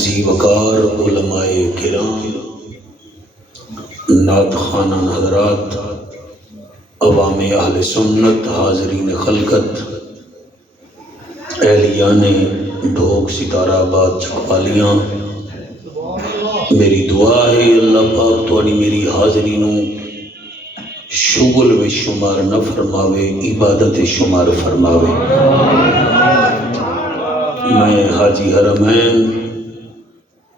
ذی وقار علماء کرام، نعت خوانان حضرات، عوام اہل سنت، حاضرین خلقت، اہلیان ڈھوک ستارہ آباد چکوالیاں، میری دعا ہے اللہ پاک تھوڑی میری حاضری نو شغل و شمار نہ فرماوے، عبادت شمار فرماوے۔ میں حاجی حرمین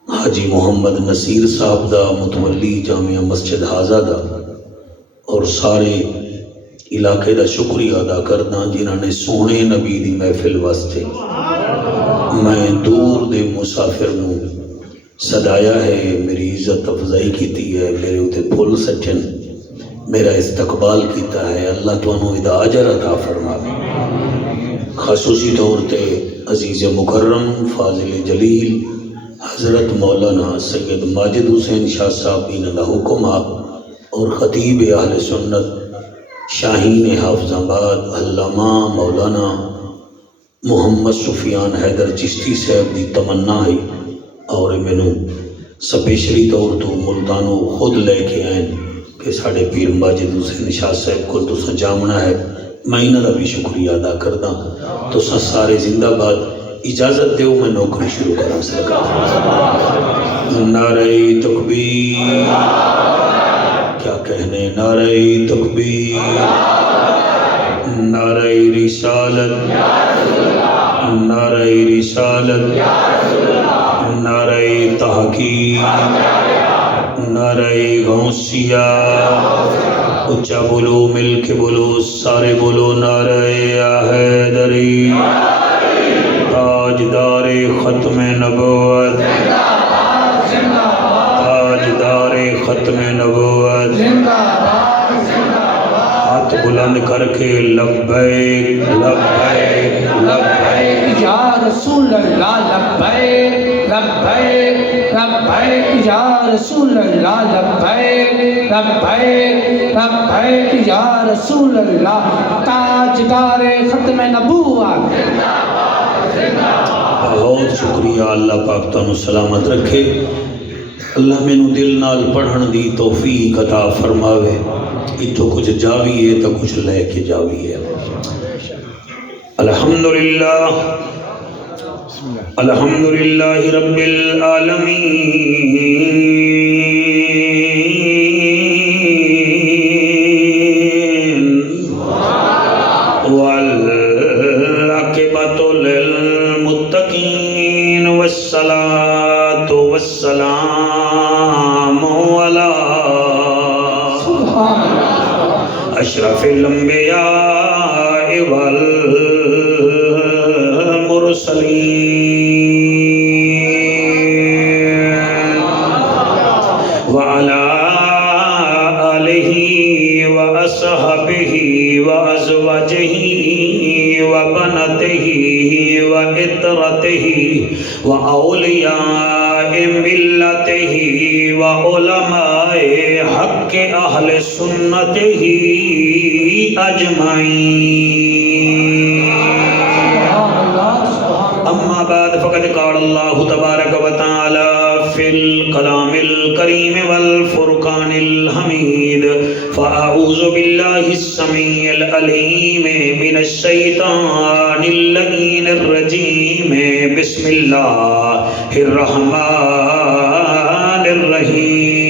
حاجی محمد نصیر صاحب دا متولی جامعہ مسجد حاضہ دا اور سارے علاقے دا شکریہ ادا کردا جنہاں نے سونے نبی دی محفل واسطے میں دور دے مسافر نو صدایا ہے، میری عزت افضائی کیتی ہے، میرے اتے پھول سچن، میرا استقبال کیتا ہے۔ اللہ تانوں ادا اجر عطا فرماوے۔ خصوصی طور تے عزیز مکرم فاضل جلیل حضرت مولانا سید ماجد حسین شاہ صاحب انہاں دا حکم اور خطیب اہل سنت شاہین حافظ آباد علامہ مولانا محمد سفیان حیدر چشتی صاحب دی تمنا ہے اور مینوں سپیشلی طور تو ملتانوں خود لے کے آئیں کہ ساڑھے پیر ماجد حسین شاہ صاحب کو تساں جامنا ہے۔ میں انہاں دا بھی شکریہ ادا کردا۔ تساں سارے زندہ باد، اجازت دیو میں نوکری شروع کراں سرکار۔ نعرہ تکبیر، کیا کہنے، نعرہ تکبیر، نعرہ رسالت، نعرہ رسالت، نعرہ تحقیق، نعرہ غوثیہ، اچھا بولو، مل کے بولو، سارے بولو، نعرہ حیدری، تاجدار ختم نبوت، تاجدار ختم نبوت، ہاتھ بلند کر کے لبیک لبیک لبیک یا رسول اللہ، لبیک لبیک لبیک یا رسول اللہ، لبیک لبیک لبیک یا رسول اللہ، تاجدار ختم نبوت۔ بہت شکریہ، اللہ پاک تانوں سلامت رکھے، اللہ مینوں دل نال پڑھن دی توفیق عطا فرماوے۔ اتھوں کچھ جاوی ہے تو کچھ لے کے جاوی ہے۔ الحمدللہ الحمدللہ رب العالمین، والعاقبۃ للمتقین، والصلاۃ والسلام علی اشرف الانبیاء والمرسلین، وعلى آلہ واصحابہ وازواجہ وبناتہ وعترتہ واولیاء ملتہ وعلماء حق اہل سنتہ اجمعین۔ اما بعد فقد قال اللہ تبارک و تعالی فی الکلام الکریم والفرقان الحمید، فاعوذ باللہ السمیع العلیم من الشیطان اللعین الرجیم، بسم اللہ الرحمن الرحیم۔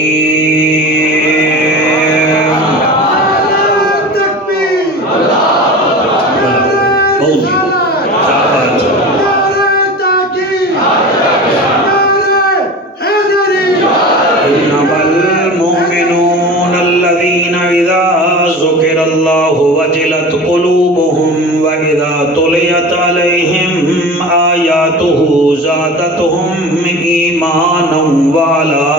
وجلت قلوبهم وإذا تليت عليهم آياته زادتهم إيمانا وعلى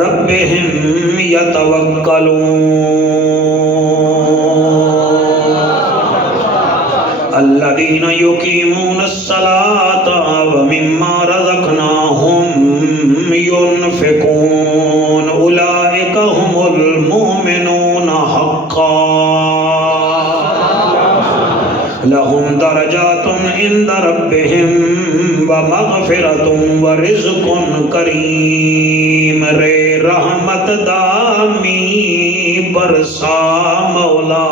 ربهم يتوكلون الذين يقيمون الصلاة ومما رزقناهم ينفقون أولئك هم المؤمنون حقا لهم درجات عند ربهم ومغفرت ورزق کریم رے رحمت دامی برسا مولا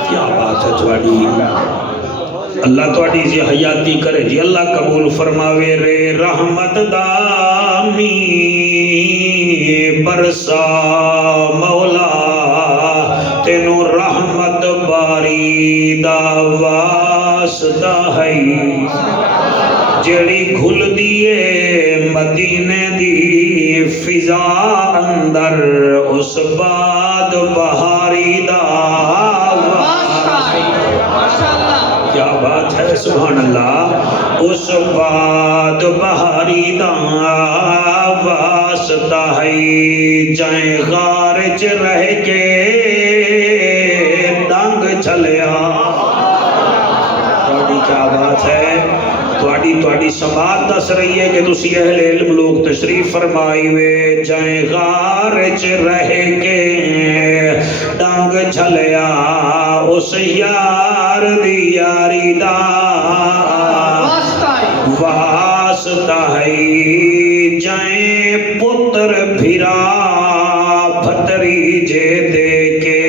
کیا بات ہے تھوڑی اللہ تھوڑی جی حیاتی کرے جی اللہ قبول فرماوے رے رحمت دامی برسا مولا تینو رحمت باری دا واسطہ ہے جڑی گھل دیے مدینے دی فضا اندر اس بعد بہاری دا کیا بات ہے سبحان اللہ اس بعد بہاری دا واسطہ ہے جائیں غار چ رہ کے ڈنگ چلیا کیا بات ہے تواڈی سماعت دس رہی ہے کہ تسی اہل علم لوگ تشریف فرمائی وے جائیں غار چ رہ کے ڈنگ جھلیا اس یار دی یاری دا واسطہ ہے جائیں پتر بھرا بھتریجے دے کے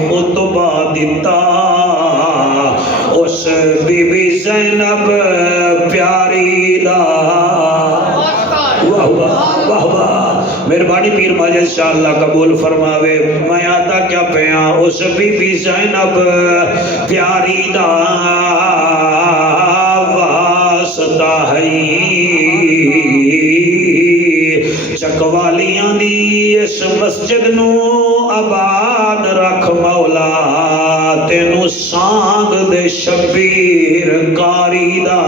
خطبہ دیتا اس بی بی زینب پیاری دا واہ واہ واہ واہ مہربانی پیر ماجد شاء اللہ قبول فرماوے میں آتا کیا پیاں اس بی بی زینب پیاری دا واسطہ ہے چکوالیاں دی اس مسجد نو آباد رکھ مولا تینو سانگ دے شبیر کاری دا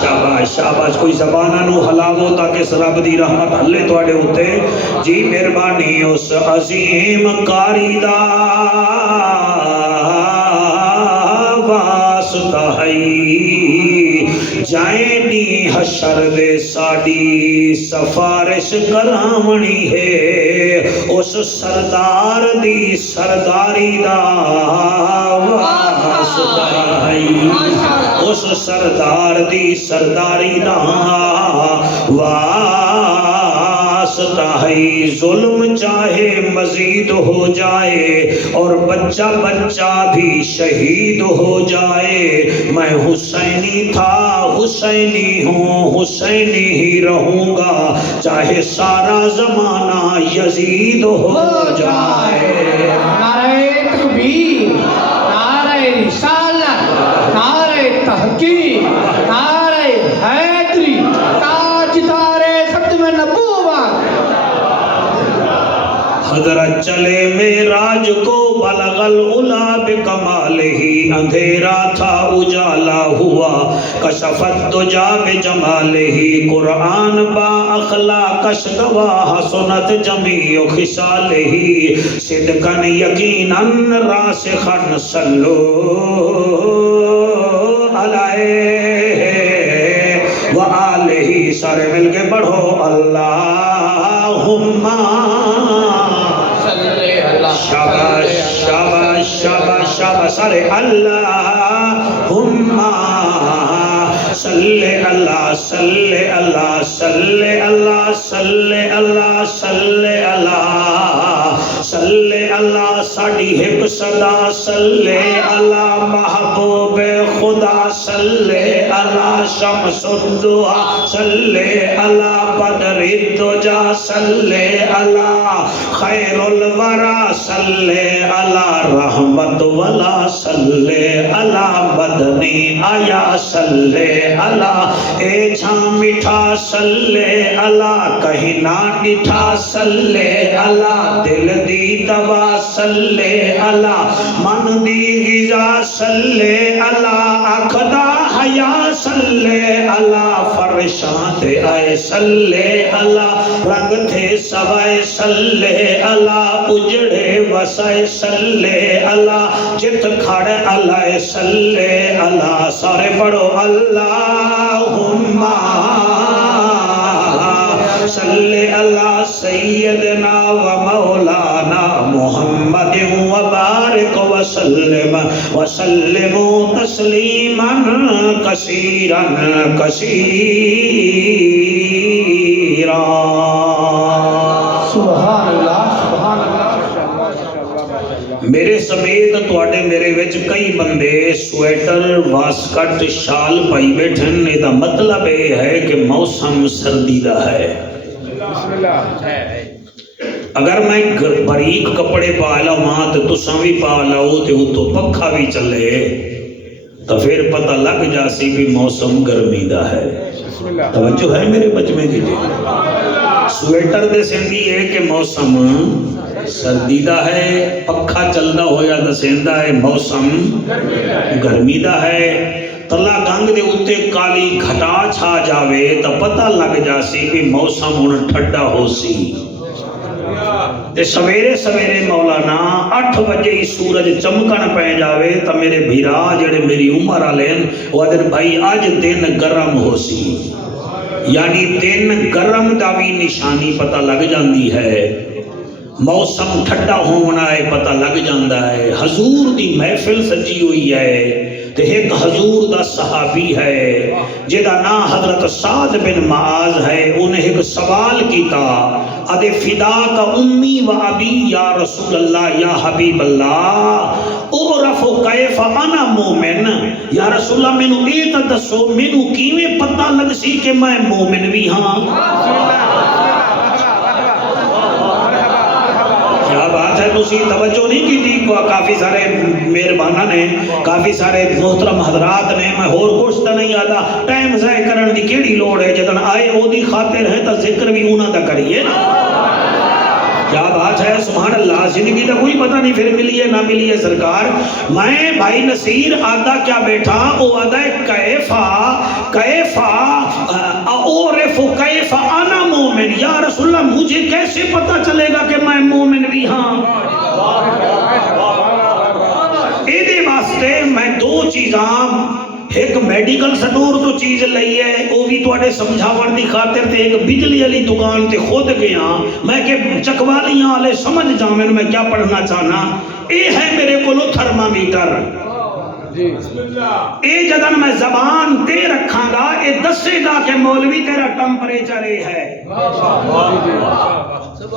شاباش شاباش کوئی زبانہ نو ہلاو تاکہ اس رب دی رحمت ہلے توڑے ہوتے جی مہربانی اس عظیم کاری دا واسطہ ہے جائیں نی حشر دے ساڑی سفارش کرامنی ہے اس سردار دی سرداری دا واسطہ ہے اس سردار دی سرداری دا واسطہ ہے ظلم چاہے مزید ہو جائے اور بچہ بچہ بھی شہید ہو جائے میں حسینی تھا حسینی ہوں حسینی ہی رہوں گا چاہے سارا زمانہ یزید ہو جائے نعرہ تکبیر نعرہ رسالت نعرہ تحقیق نعرہ حیدری تاجدار ختم نبوت حضرت چلے معراج کو بلغ العلا بکمالہ اندھیرا تھا اجالا ہوا کشفت دجا بجمالہ قرآن با اخلاقش گواہ سنت جمیع خصالہ صدقاً یقیناً راسخاً صلو علیہ وآلہ سارے مل کے پڑھو اللہم شاباش شاباش شاباش شاباش سارے اللہم صلی اللہ صلی اللہ صلی اللہ صلی اللہ صلی اللہ صلی اللہ ساڑی حب صدا صلی اللہ محبوب خدا صلی اللہ شمس الدعا صلی اللہ بدر الدجا صلی اللہ خیر الورا صلی اللہ رحمت والا صلی اللہ مدنی آیا صلی اللہ اے جھاں مٹھا صلی اللہ کہیں نہ ڈٹھا صلی اللہ دل دی دوا صلی اللہ من دی غذا صلی اللہ اکھدا حیا صلی اللہ فرشاں تے آئے صلی اللہ رنگ تھے سوائے صلی اللہ اجڑے وسائے صلی اللہ جت کھڑے اللہ صلی اللہ سارے پڑھو اللہم صلی علی سیدنا و مولانا محمد و بارک وسلم وسلم تسلیما کثیرا کثیرا. سبحان اللہ سبحان اللہ. میرے سمیت تواڈے میرے وچ کئی بندے سویٹر واسکٹ شال پائی بیٹھن. یہ دا مطلب یہ ہے کہ موسم سردی دا ہے. اگر میں باریک کپڑے پا لواں تو تساں بھی پا لو تے اتوں پکھا بھی چلے تو پھر پتہ لگ جاسی بھی موسم گرمی دا ہے. توجہ ہے میرے بچے کی جی. سویٹر دے سیندی ہے کہ موسم سردی دا ہے. پکھا چلدا ہویا دسیندا ہے موسم گرمی دا ہے. تلا گنگ دے اتے کالی گھٹا چھا جاوے تو پتہ لگ جاسی کہ موسم ہن ٹھڈا ہو سی. تے سویرے سویرے مولانا 8 بجے ہی سورج چمکن پہ جاوے تو میرے بھیرا جڑے میری عمر والے وہ آدھے بھائی اج دن گرم ہو سی. یعنی دن گرم دا بھی نشانی پتہ لگ جاندی ہے. موسم ٹھڈا ہونا ہے پتہ لگ جاندہ ہے. حضور دی محفل سجی ہوئی ہے تے ایک حضور دا صحابی ہے جدا نام حضرت سعد بن معاذ ہے. انہیں ایک سوال کیتا ادے فدا کا امی و ابی یا رسول اللہ یا حبیب اللہ اعرف کیف انا مومن. یا رسول اللہ مینوں اے تے دسو مینوں کیویں پتہ لگ سی کہ میں مومن بھی ہاں. کیا بات ہے. تسی توجہ نہیں کی تھی. کافی سارے مہربانہ نے کافی سارے محترم حضرات نے میں اور کچھ تو نہیں آتا. ٹائم ضائع کرن دی کیڑی لوڑ ہے. جدن آئے او دی خاطر ہے تو ذکر بھی انہاں دا کریے نا. کیا بات ہے. سبحان اللہ. زندگی کا کوئی پتہ نہیں پھر ملی ہے نہ ملی ہے سرکار. میں بھائی نصیر آدھا کیا بیٹھا او آدھا کیفا اعرف کیف انا مومن. یا رسول اللہ مجھے کیسے پتہ چلے گا کہ میں مومن بھی ہاں. ایدے واسطے میں 2 چیزاں ایک میڈیکل سٹور تو چیز لئی ہے وہ بھی تواڈے سمجھاون دی خاطر تے ایک بجلی والی دکان تے خود گیا میں کہ چکوالیاں والے سمجھ جاویں میں کیا پڑھنا چاہنا. اے ہے میرے کولو تھرمامیٹر. اے جدن میں زبان تے رکھاں گا اے دسے گا کہ مولوی تیرا ٹمپریچر اے ہے.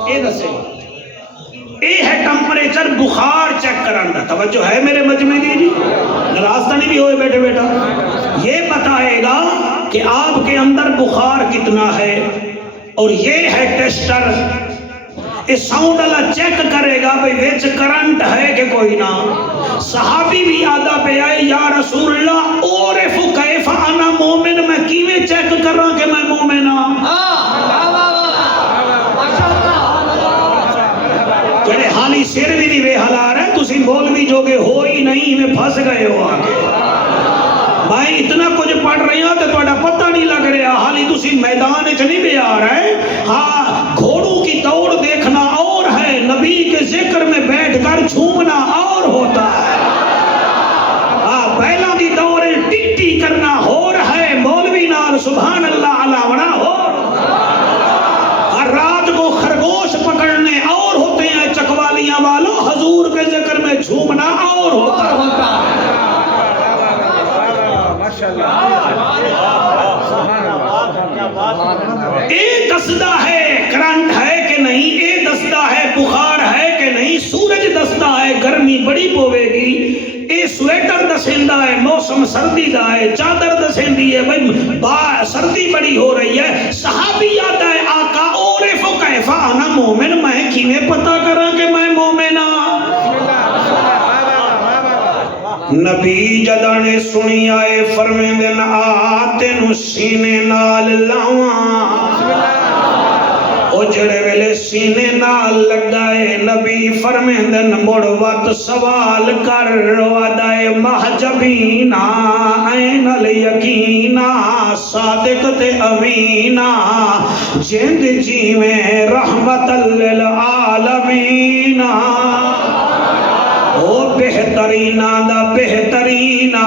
اے دسے اے ہے ٹمپریچر بخار چیک کرن دا. توجہ ہے میرے مجمع دی جی. راستہ نہیں بھی ہوئے بیٹھے بیٹا. یہ بتائے گا کہ آپ کے اندر بخار کتنا ہے اور یہ ہے ٹیسٹر. اس ساؤنڈ اللہ چیک کرے گا بھئی ویچ کرنٹ ہے کہ کوئی نہ. صحابی بھی آدھا پہ آئے یا رسول اللہ اعرف کیف انا مومن. میں کیویں چیک کر رہا کہ میں مومن ہاں. جڑے حالی سر بھی نہیں وے حلار ہے تسی مولوی جو کہ ہو ہی نہیں میں پھنس گئے ہو آگے. بھائی اتنا کچھ پڑھ رہے ہیں تو تھوڑا پتہ نہیں لگ رہا. حالی تسی میدان وچ نہیں بھی آ رہے. ہاں گھوڑوں کی دوڑ دیکھنا اور ہے نبی کے ذکر میں بیٹھ کر جھومنا اور ہوتا ہے. ہاں بیلاں دی دوڑ ٹی کرنا اور ہے مولوی نال سبحان اللہ علاوہ اور ہر رات کو خرگوش پکڑنے اور ہوتے ہیں. چکوالیاں والوں حضور کے ذکر میں جھومنا اور ہوتا ہے. اے دستا ہے کرنٹ ہے کہ نہیں. اے دستا ہے بخار ہے کہ نہیں. سورج دستا ہے گرمی بڑی پوے گی. اے سویٹر دسیندا ہے موسم سردی دا ہے. چادر دسیندی ہے بھئی سردی بڑی ہو رہی ہے. صحابی آتا ہے آقا اعرف کیف انا مومن. میں کیویں پتہ کراں کہ میں مومن ہاں. نبی جدانے سنی آئے فرمیندن آ تینو سینے نال لاواں. او جڑے ویلے سینے نال لگائے نبی فرمیندن مڑ وقت سوال کر وعدائے محجبینا این الیقینا صادق تے امینا جند جی میں رحمت للعالمین. او بہترینا دا بہترینا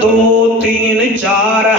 2 3 4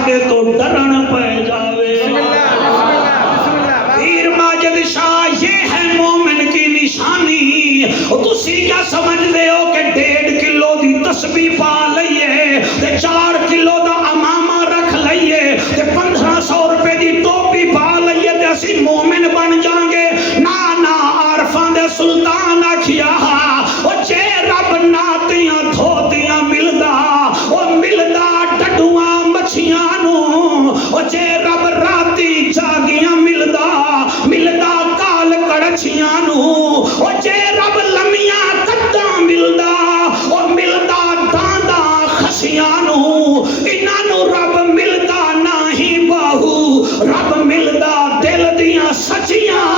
ساڈے تو ڈرن پہ جاوے پیر ماجد شاہ یہ ہے مومن کی نشانی تسی کیا سمجھتے ہو کہ 1.5 کلو دی تسبیح پا لئیے 4 کلو دا امامہ رکھ لئیے 1500 روپے دی ٹوپی پا لئیے تے اسی مومن بن جانگے نا عارفان دے سلطان آکھیا او جے رب ناتیاں دھوتیاں ملدا او ملدا ڈڈواں مچھیاں نو او جے رب راتی جاگیاں ملدا کال کڑچیاں نو او جے رب لمیاں کداں ملدا او ملدا داندا خسیاں نو انہاں نو رب ملدا نہیں باہو رب ملدا دل دیاں سچیاں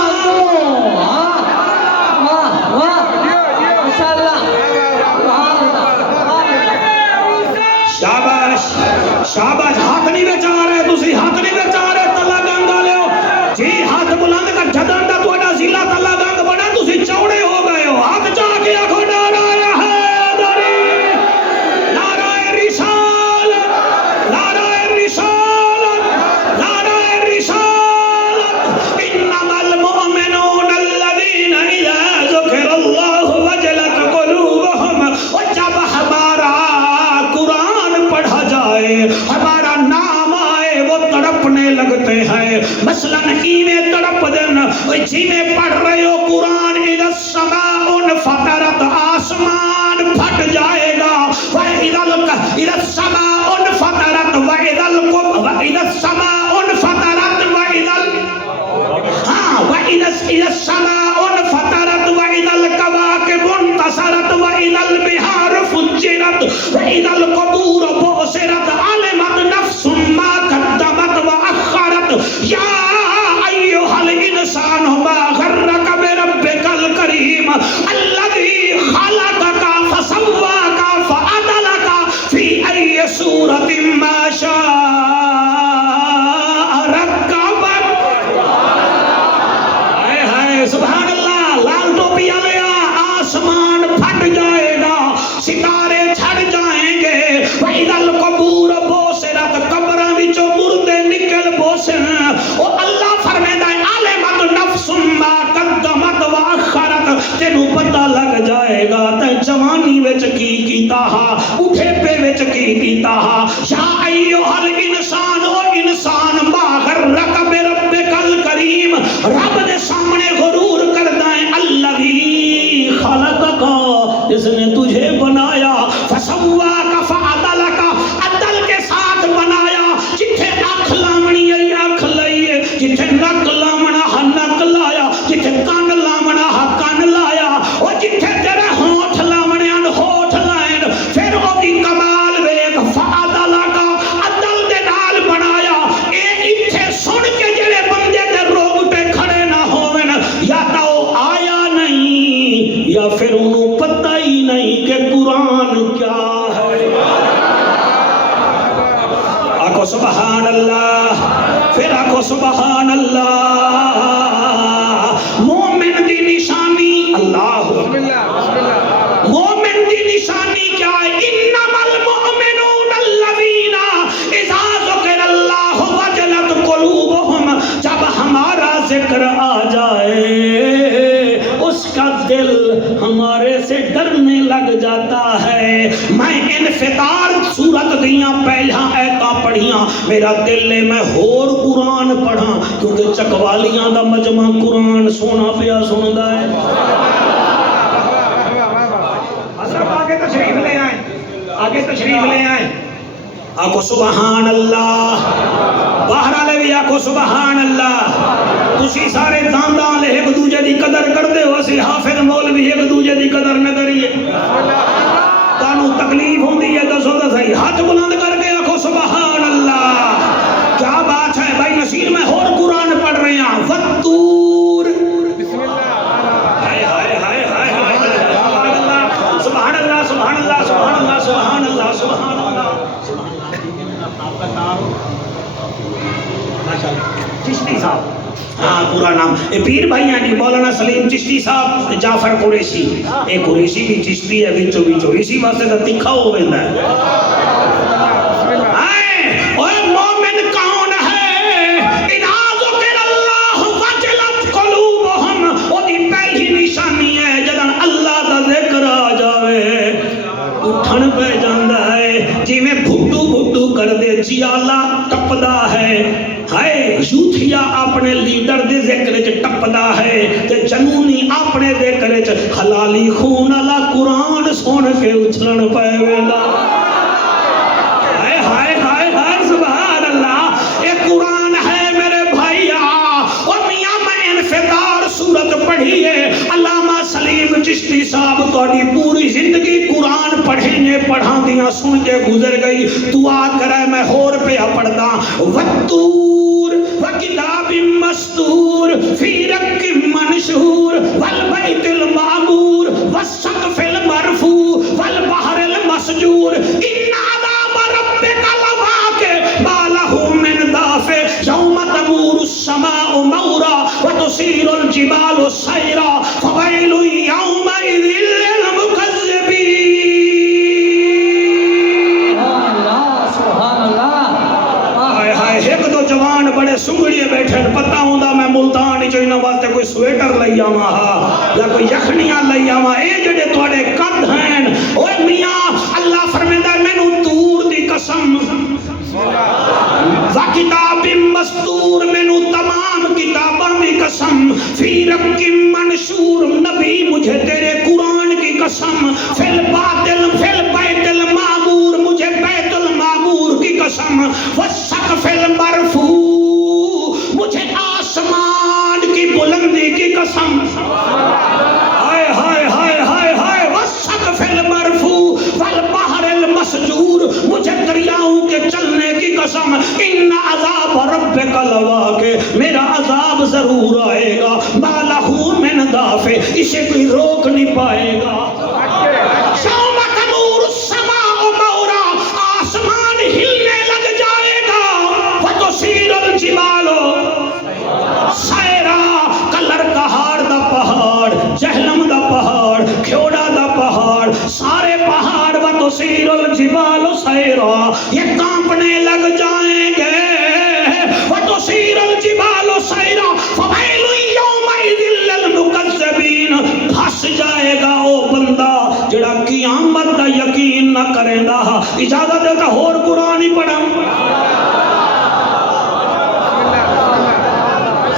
شاباش ہاتھ نہیں بچا رہے تسی ہاتھ نہیں بچا رہے تلا گنگ والے ہو جی ہاتھ بلند کر جدن دا تہاڈا ضلع تلا گنگ بنا تسی چوڑے ہو گئے ہو ہاتھ چاہ کے آکھو نعرہ حیدری نعرہ رسالت نعرہ رسالت نعرہ رسالت انما المؤمنون الذين اذا ذكر الله وجلت قلوبهم جب ہمارا قرآن پڑھا جائے ہمارا نام آئے وہ تڑپنے لگتے ہیں مثلاً میں تڑپ دن جی میں پڑھ رہے ہو قرآن اذا السماء فطرت آسمان پھٹ جائے گا اذا السماء فطرت واذا السماء فطرت واذا السماء فطرت واذا الكواكب انتصرت واذا البحار فجرت واذا القبور بعثرت علمت نفس ما قدمت واخرت یا ایھا الانسان ما غرک بربک الکریم الذی خلقک فسواک فعدلک فی ای صورت ما شاء رکبک سبحان اللہ لال ٹوپی والیا آسمان پھٹ جائے گا ستارے چھڑ جائیں گے وَإِذَا الْقُبُورُ بُعْثِرَتْ قبراں وچوں مردے نکل بوسن او اللہ فرمائندا ہے عَلِمَتْ نَفْسٌ مَا قَدَّمَتْ وَأَخَّرَتْ تینوں پتہ لگ جائے گا تے جوانی وچ کی کیتا ہا بڑھاپے وچ کی کیتا ہا یا ایھا الانسان او انسان ما غرک بربک الکریم رب دے سامنے غرور کردا ہے الذی خلقک جس نے تجھے بنایا فسواک فعدلک عدل کے ساتھ بنایا جتھے اکھ لامنی ہے اکھ لائیے جتھے نک لامنا ہے نک لایا جتھے کان لامنا ہے کان لایا اور جتھے تیرے ہونٹ لامنے ہیں ہونٹ لائن پھر او دی کمال ویکھ فعدلک عدل دے نال بنایا اے ایتھے سن کے جڑے بندے تے روگ تے کھڑے نہ ہوون یا تا او آیا نہیں یا پھر انہوں پتہ ہی نہیں کہ قرآن کیا ہے آکو سبحان اللہ پھر آکو سبحان اللہ مومن دی نشانی اللہ مومن دی نشانی کیا ہے انما المؤمنون الذین اذا ذکر اللہ وجلت قلوبهم جب ہمارا ذکر آ جائے اس کا دل ہمارے سے ڈرنے لگ جاتا ہے میں انفطار صورت دیاں پہلا ایتاں پڑھیاں میرا دل نے میں ہور قرآن پڑھاں کیونکہ چکوالیاں دا مجمع قرآن سونا پیا سندا ہے حضرت آگے تشریف لے آئیں آگے تشریف لے آئیں آکو سبحان اللہ باہر آلے بھی آکو سبحان اللہ تسی سارے داندان لے ایک دوجہ دی قدر کر دے ہو اسی حافظ مولوی ایک دوجہ دی قدر نہ کریے تانوں تکلیف ہوندی ہے دسو تو صحیح ہاتھ بلند کر کے آکو سبحان اللہ کیا بات ہے بھائی نصیر میں اور قرآن پڑھ رہے ہیں والطور سبحان اللہ سبحان اللہ سبحان اللہ سبحان اللہ سبحان اللہ چشتی صاحب ہاں پورا نام اے پیر بھائی ہیں جی مولانا سلیم چشتی صاحب جعفر قریشی اے قریشی بھی چشتی ہے بیچو بیچو اسی واسطے تو تکھا ہو گئے ہے اوے مومن جی میں بھٹو بھٹو کر دے جیالا ٹپدا ہے ہائے یوتھیا اپنے لیڈر دے ذکر چ ٹپدا ہے تے جنونی اپنے ذکر چ حلالی خون والا قرآن سن کے اچھلن پے ویندا ہائے ہائے ہائے ہائے سبحان اللہ یہ قرآن ہے میرے بھائیا اور میاں میں انفطار سورت پڑھی ہے علامہ سلیم چشتی صاحب تہاڈی پوری زندگی قرآن پڑھنے پڑھا دیاں سن کے گزر گئی دعا کرے میں ہور پہ پڑھدا والطور وکتاب مستور فی رق منشور والبیت المعمور والسقف المرفوع والبحر المسجور ان عذاب ربک لواقع ما له من دافع یوم تمور السماء مورا وتسیر الجبال سیرا فویل یومئذ للمکذبین ایک دو جوان بڑے سنگڑیے بیٹھے پتہ ہوندا میں ملتان چ انہاں واسطے کوئی سویٹر لئی آواں ہا یا کوئی یخنیاں لئی آواں اے جڑے تواڈے قد ہیں اوے میاں اللہ فرمیندا مینوں طور دی قسم وکتاب مستور مینوں تمام کتاباں دی قسم فی رق منشور نبی مجھے تیرے قرآن کی قسم فی البیت المعمور مجھے بیت المعمور کی قسم والسقف المرفوع مجھے آسمان کی بلندی کی قسم ہائے ہائے ہائے ہائے ہائے والسقف المرفوع والبحر المسجور مجھے دریاؤں کے چلنے کی قسم ان عذاب ربک لواقع میرا عذاب ضرور آئے گا ما لہ من دافع اسے کوئی روک نہیں پائے گا یوم تمور السماء مورا آسمان ہلنے لگ جائے گا وتسیر الجبال سیرا کلر کہاڑ دا پہاڑ جہلم دا پہاڑ کھیوڑا دا پہاڑ سارے پہاڑ وتسیر الجبال سیرا یہ کانپنے لگ جائیں گے وتسیر الجبال سیرا فویل یومئذ للمکذبین پھنس جائے گا وہ بندہ جڑا قیامت دا یقین نہ کرے گا اجازت ہے کہ اور قرآن ہی پڑھا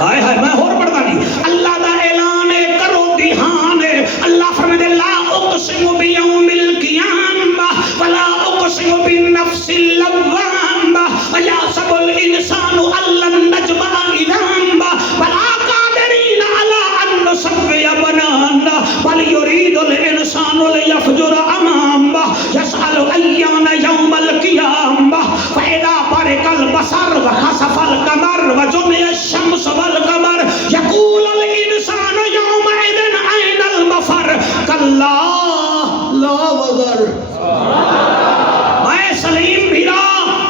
ہائے ہائے میں اور پڑھتا نہیں اللہ دا اعلان کرو دھیان اللہ فرمائے لا اقسم بیوم القیامہ ولا اقسم بالنفس اللوامہ ویحسب الانسان ان لن نجمع عظامہ بلا قادرین علی ان نسوی بنانہ بل یرید الانسان لیفجر امامہ یسأل ایان یوم القیامہ فاذا برق البصر وخسف القمر وجمع الشمس والقمر یقول الانسان یومئذ این المفر کلا لا وزر میں سلیم بھیرا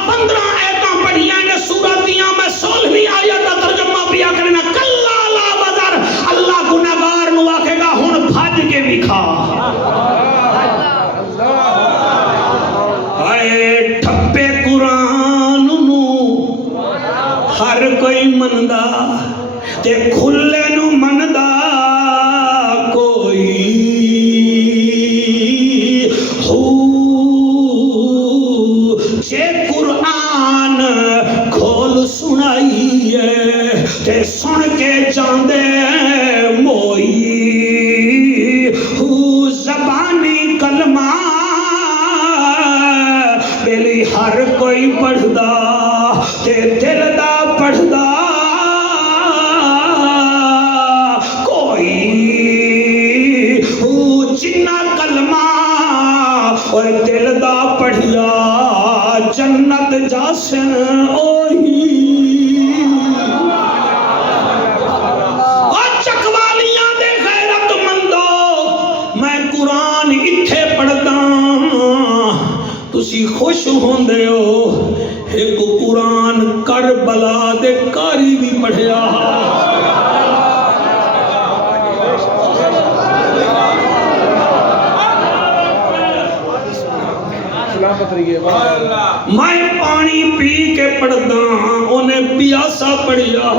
15 آیتاں پڑھیاں نے سورت دیاں میں 16ویں آیت کا ترجمہ پیا کرنا کلا لا وزر اللہ گناہگار نو آکھے گا ہن بھج کے بھی کھا اے ٹھپے قرآن نو ہر کوئی مندا تے کھلے نو مندا کوئی ہو جے قرآن کھول سنائیے تے سن کے جاندے موئی ہو زبانی کلمہ بیلی ہر کوئی پڑھدا تے دل دا پڑھدا کوئی ہو جنہ کلمہ اور دل دا پڑھیا جنت جاسن اوہی اور چکوالیاں دے غیرت مندو میں قرآن اتھے پڑھدا تسی خوش ہوندے ہو ایک قرآن کربلا دے کاری بھی پڑھیا میں پانی پی کے پڑھدا انہیں پیاسا پڑھیا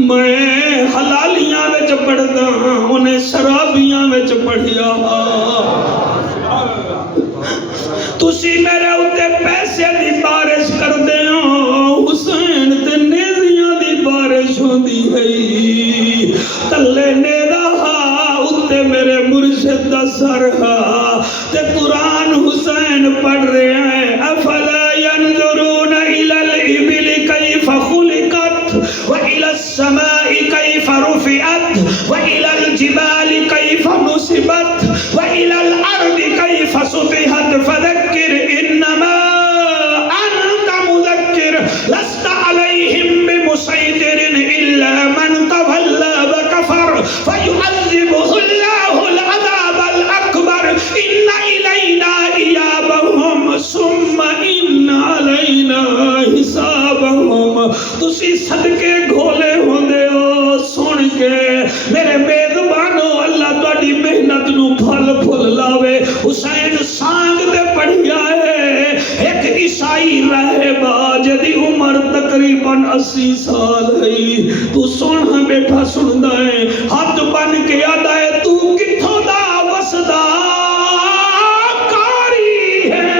میں حلالیاں وچ پڑھدا انہیں شرابیاں وچ پڑھیا تسی میرے اتے پیسے دی بارش کر دے ہو حسین تے نیزیاں دی بارش ہوندی ہے تلے نیدا اتے میرے مرشد دا سر تے قرآن حسین پڑھ رہے ہیں افلا ينظرون الى الابل كيف خلقت والى السماء كيف رفعت والى الجبال كيف نصبت والى الارض كيف سطحت فذكر انما انت مذكر لست عليهم بمسيطر الا من تولى وكفر فيعذبه الله العذاب الاكبر ان الينا ايابهم ثم ان علينا حسابهم تسی صدقے گھولے ہوندے ہو سن کے میرے میزبانو اللہ تہاڈی محنت نو پھل پھل لاوے حسین سانگ تے پڑھیا ہے ایک عیسائی راہبہ جدی عمر تقریباً 80 سال ہے تو سن ہاں بیٹھا سندا ہے ہاتھ بن کے یاد آئے تو کتھوں دا وسدا کاری ہے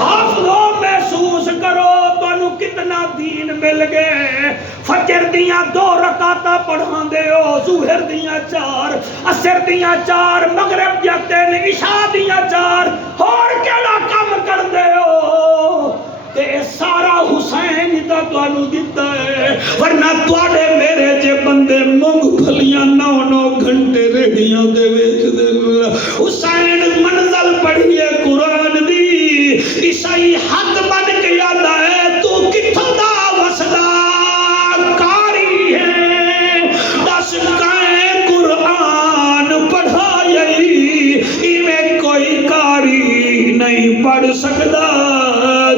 حافظو محسوس کرو تانوں کتنا دین مل گئے فجر دیاں 2 رکعتاں پڑھاں دے ہو ظہر دیاں 4 عصر دیاں 4 مغرب دیاں 3 عشاء دیاں 4 اور کیڑا کم کر دے ہو تے سارا حسین دا تانوں دتا ہے ورنہ تواڈے میرے جے بندے مونگ پھلیاں 9 گھنٹے ریڑیاں دے وچ دے حسین منزل پڑھیے قرآن دی عیسائی ہاتھ بن کے یاد ہے تو کتھوں دا وسدا کاری ہے دس کائیں قرآن پڑھائی ایویں کوئی کاری نہیں پڑھ سکدا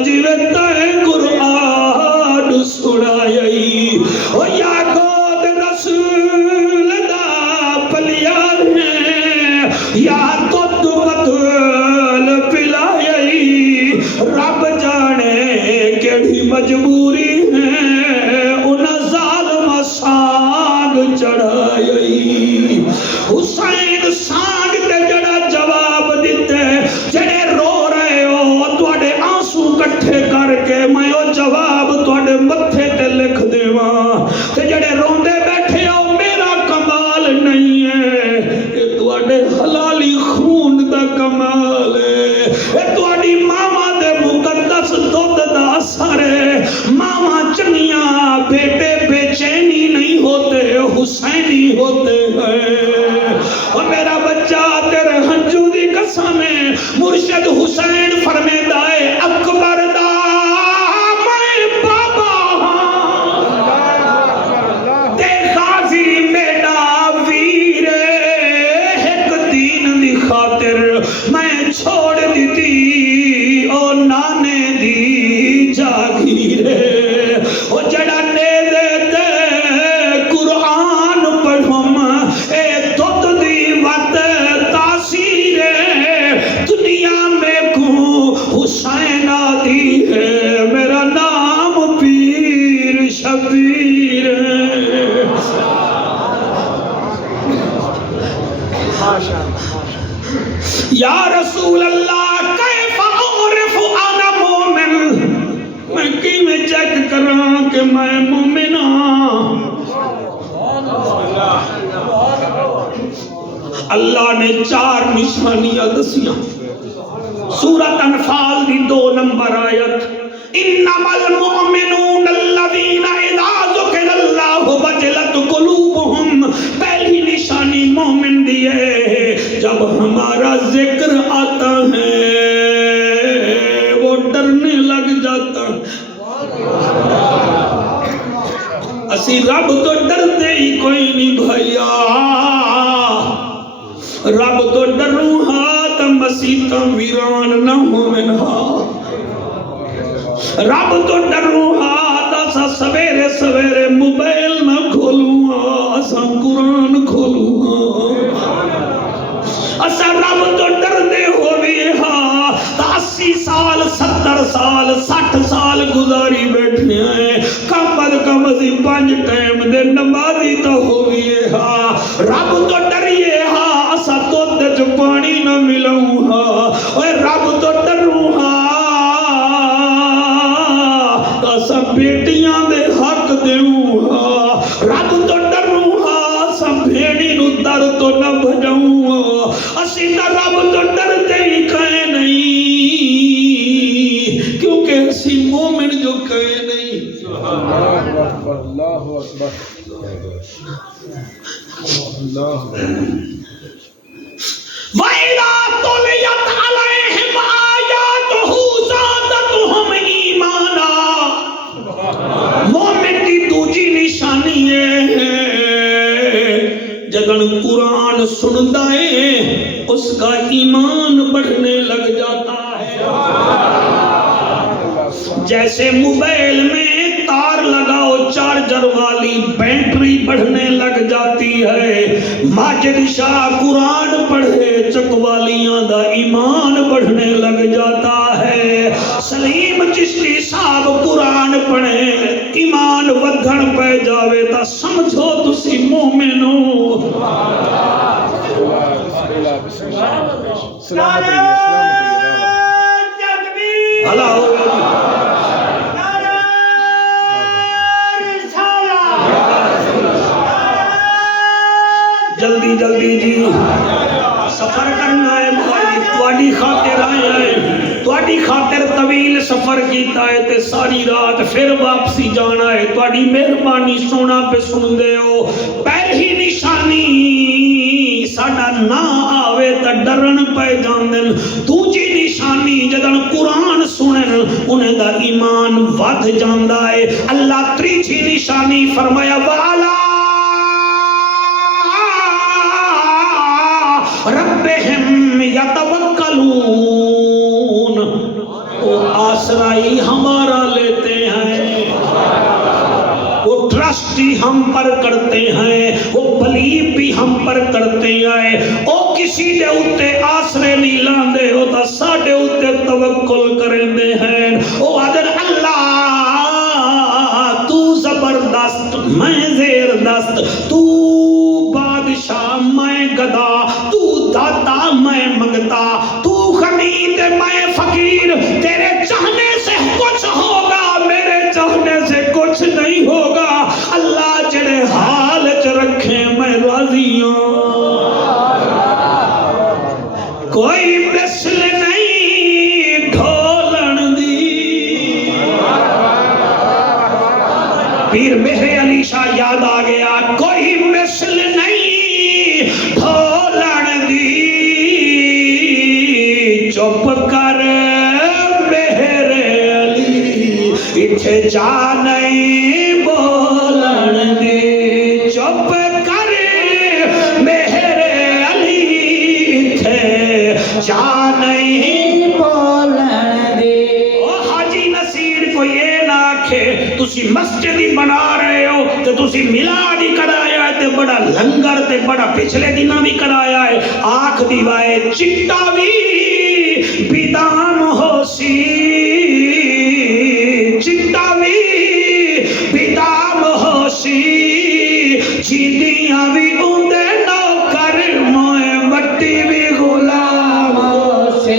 جیویں تائیں قرآن سنائی او یا گود رسول دا پلیا ہے یا دودھ بدل پلائی رب جانے کیڑی مجبوری ہے ان ظالم سانگ چڑھائی حسین سانگ تے جڑا جواب دیتے جڑے رو رہے ہو تواڈے آنسو کٹھے کر کے میں او جواب تواڈے متھے تے لکھ دیواں تے جڑے روندے بیٹھے ہو میرا کمال نہیں ہے اے تواڈے حلالی خون دا کمال ہے اے تواڈی ماما دے مقدس دودھ دا اثر ہے ماما چنگیاں بیٹے بے چینی نہیں ہوتے حسینی ہوتے ہیں اور میرا بچہ تیرے ہنجو دی قسم ہے مرشد حسین فرمیدا ہے اکبر دا میں بابا تے غازی میرا ویر ایک دین دی خاطر میں چھوڑ دیتی او نانے دی جاگیر او جڑا نے دے قرآن پڑھم اے دودھ دی وت تاثیر دنیا میں کو حسین آدی ہے میرا نام پیر شبیر یا رسول اللہ کیف اعرف انا مومن میں کی میں چیک کراں کہ میں مومن ہاں اللہ نے 4 نشانیاں دسیاں سورۃ انفال دی 2 نمبر آیت انما المؤمنون الذین اذا ذکر اللہ وجلت قلوبهم پہلی نشانی مومن دی ہے جب ہمارا ذکر آتا ہے وہ ڈرنے لگ جاتا اسی رب تو ڈرتے ہی کوئی نہیں بھائیا رب تو ڈروں ہاتھ مسیطہ ویران نہ ہومن رب تو ڈروں ہاتھ اسا سویرے سویرے موبائل نہ کھولوں اسا قرآن کھولوں اسا رب تو ڈردے ہوئے ہاں 80 سال 70 سال 60 سال گزاری بیٹھے ہیں کم از کم اسی 5 ٹائم دے نمازی تو ہوئے ہاں رب تو ڈریے ہاں چ پانی نہ ملاؤں ہاں اوے رب تو ڈروں ہاں تاسا بیٹیاں دے حق دیوں ہاں رب تو ڈروں ہاں سب بھیڑی نو در تو نہ بھجاؤں ہاں اسی تا رب تو ڈرتے ہی کہے نہیں کیونکہ اسی مومن جو کہے نہیں اللہ اکبر اللہ وَإِذَا تُلِيَتْ عَلَيْهِمْ آيَاتُهُ زَادَتْهُمْ ایمانا مومن کی دوجی نشانی ہے جدن قرآن سنتا ہے اس کا ایمان بڑھنے لگ جاتا ہے جیسے موبائل میں تار لگاؤ چارجر والی بیٹری بڑھنے لگ جاتی ہے ماجد شاہ قرآن پڑھے چکوالیاں دا ایمان بڑھنے لگ جاتا ہے سلیم چشتی صاحب قرآن پڑھے ایمان ودھن پہ جاوے تا سمجھو تسی مومن ہو اللہ جلدی جلدی جی سفر کرنا ہے بھائی تواڈی خاطر آئے ہیں تواڈی خاطر طویل سفر کیتا ہے تے ساری رات پھر واپسی جانا ہے تواڈی مہربانی سونا پہ سن دے ہو پہلی نشانی ساڈا نہ آوے تا ڈرن پہ جاندن دوجی نشانی جدن قرآن سنن انہیں دا ایمان ودھ جاندا ہے اللہ تریجی نشانی فرمایا والا ربہم یتوکلون وہ آسرائی ہمارا لیتے ہیں وہ ٹرسٹ ہی ہم پر کرتے ہیں وہ بلیو بھی ہم پر کرتے ہیں او کسی دے اتے آسرے نہیں لاندے ہو تا ساڑے اتے توکل کرندے ہیں او آدر اللہ تو زبردست میں زیر دست تو بادشاہ میں گدا تو داتا میں منگتا تو غنی میں فقیر تیرے چاہنے سے کچھ ہوگا میرے چاہنے سے کچھ نہیں ہوگا اللہ جڑے حال چ رکھے میں راضی ہوں کوئی مثل نہیں ڈھولن دی پیر مہر علی شاہ یاد آ گیا کوئی مثل نہیں ڈھولن دی چپ کر مہر علی اٹھے جا نہیں بولن دی چپ کر مہر علی اٹھے جا نہیں بولن دی او حاجی نصیر کو یہ نہ آکھے تسی مسجد ہی بنا رہے ہو تو تسی میلاد ہی کرایا ہے تے بڑا لنگر تے بڑا پچھلے دنوں بھی کرایا ہے آنکھ دیوائے چٹا بھی بیدام ہو سی چٹا بھی بیدام ہو سی چیدیاں بھی اوندے نوکر موئے مٹی بھی غلام ہو سی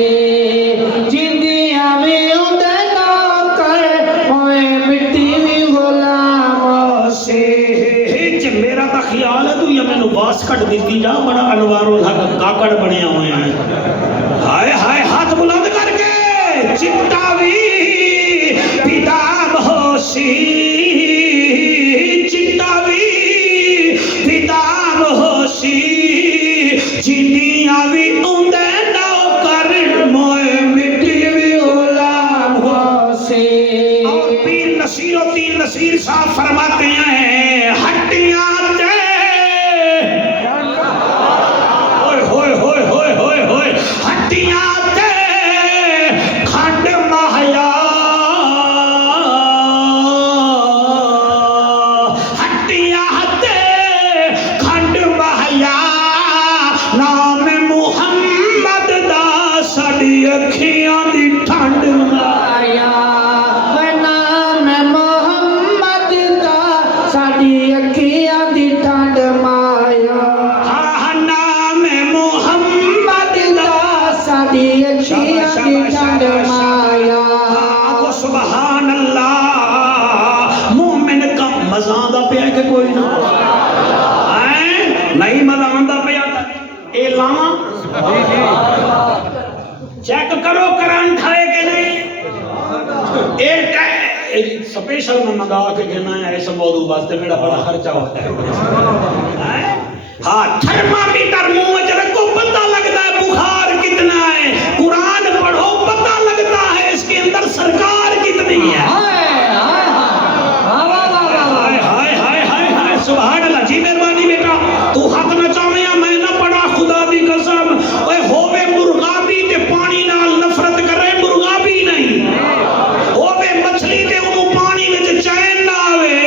چیدیاں بھی اوندے نوکر موئے مٹی بھی غلام ہو سی میرا تا خیال ہے تو یہ میں نو باس کٹ دیتی جا بڑا انوار الحق کاکڑ بڑے ہوئے ہیں ہائے ہائے ہاتھ بلند کر کے چٹا بھی بیدام ہو سی چٹا بھی بیدام ہو سی چینیاں بھی اوندے نوکر موئے مٹی بھی غلام ہو سی اور پیر نصیر و تین نصیر صاحب فرماتے ہیں ہٹیاں تے ہٹیاں تے کھنڈ مہیا ہٹیاں تے کھنڈ مہیا نام محمد دا ساڈی اکھیاں دی ٹھنڈ مہیا نام محمد دا ساڈی اکھیاں دی ٹھنڈ مہیا نام محمد دیا دی ڈنڈ مایا آگو سبحان اللہ مومن کا مزہ دا پیا کہ کوئی نہ نہیں مزہ آندہ پیا اے لاما چیک کرو کرنٹ ہے کہ نہیں اے سپیشل میں منگا کے کہنا ہے ایسا موضوع واسطے میرا بڑا خرچہ ہوتا ہے ہاں تھرما میٹر منہ میں رکھو پتہ لگتا ہے بخار کتنا ہے قرآن پڑھو پتہ لگتا ہے اس کے اندر سرکار کتنی ہے سبحان اللہ جی مہربانی بیٹا تو حق نہ چاہے میں نہ پڑھا خدا دی قسم اوے ہووے مرغابی تے پانی نال نفرت کرے مرغابی نہیں ہووے مچھلی تے انہوں پانی وچ چین نہ آوے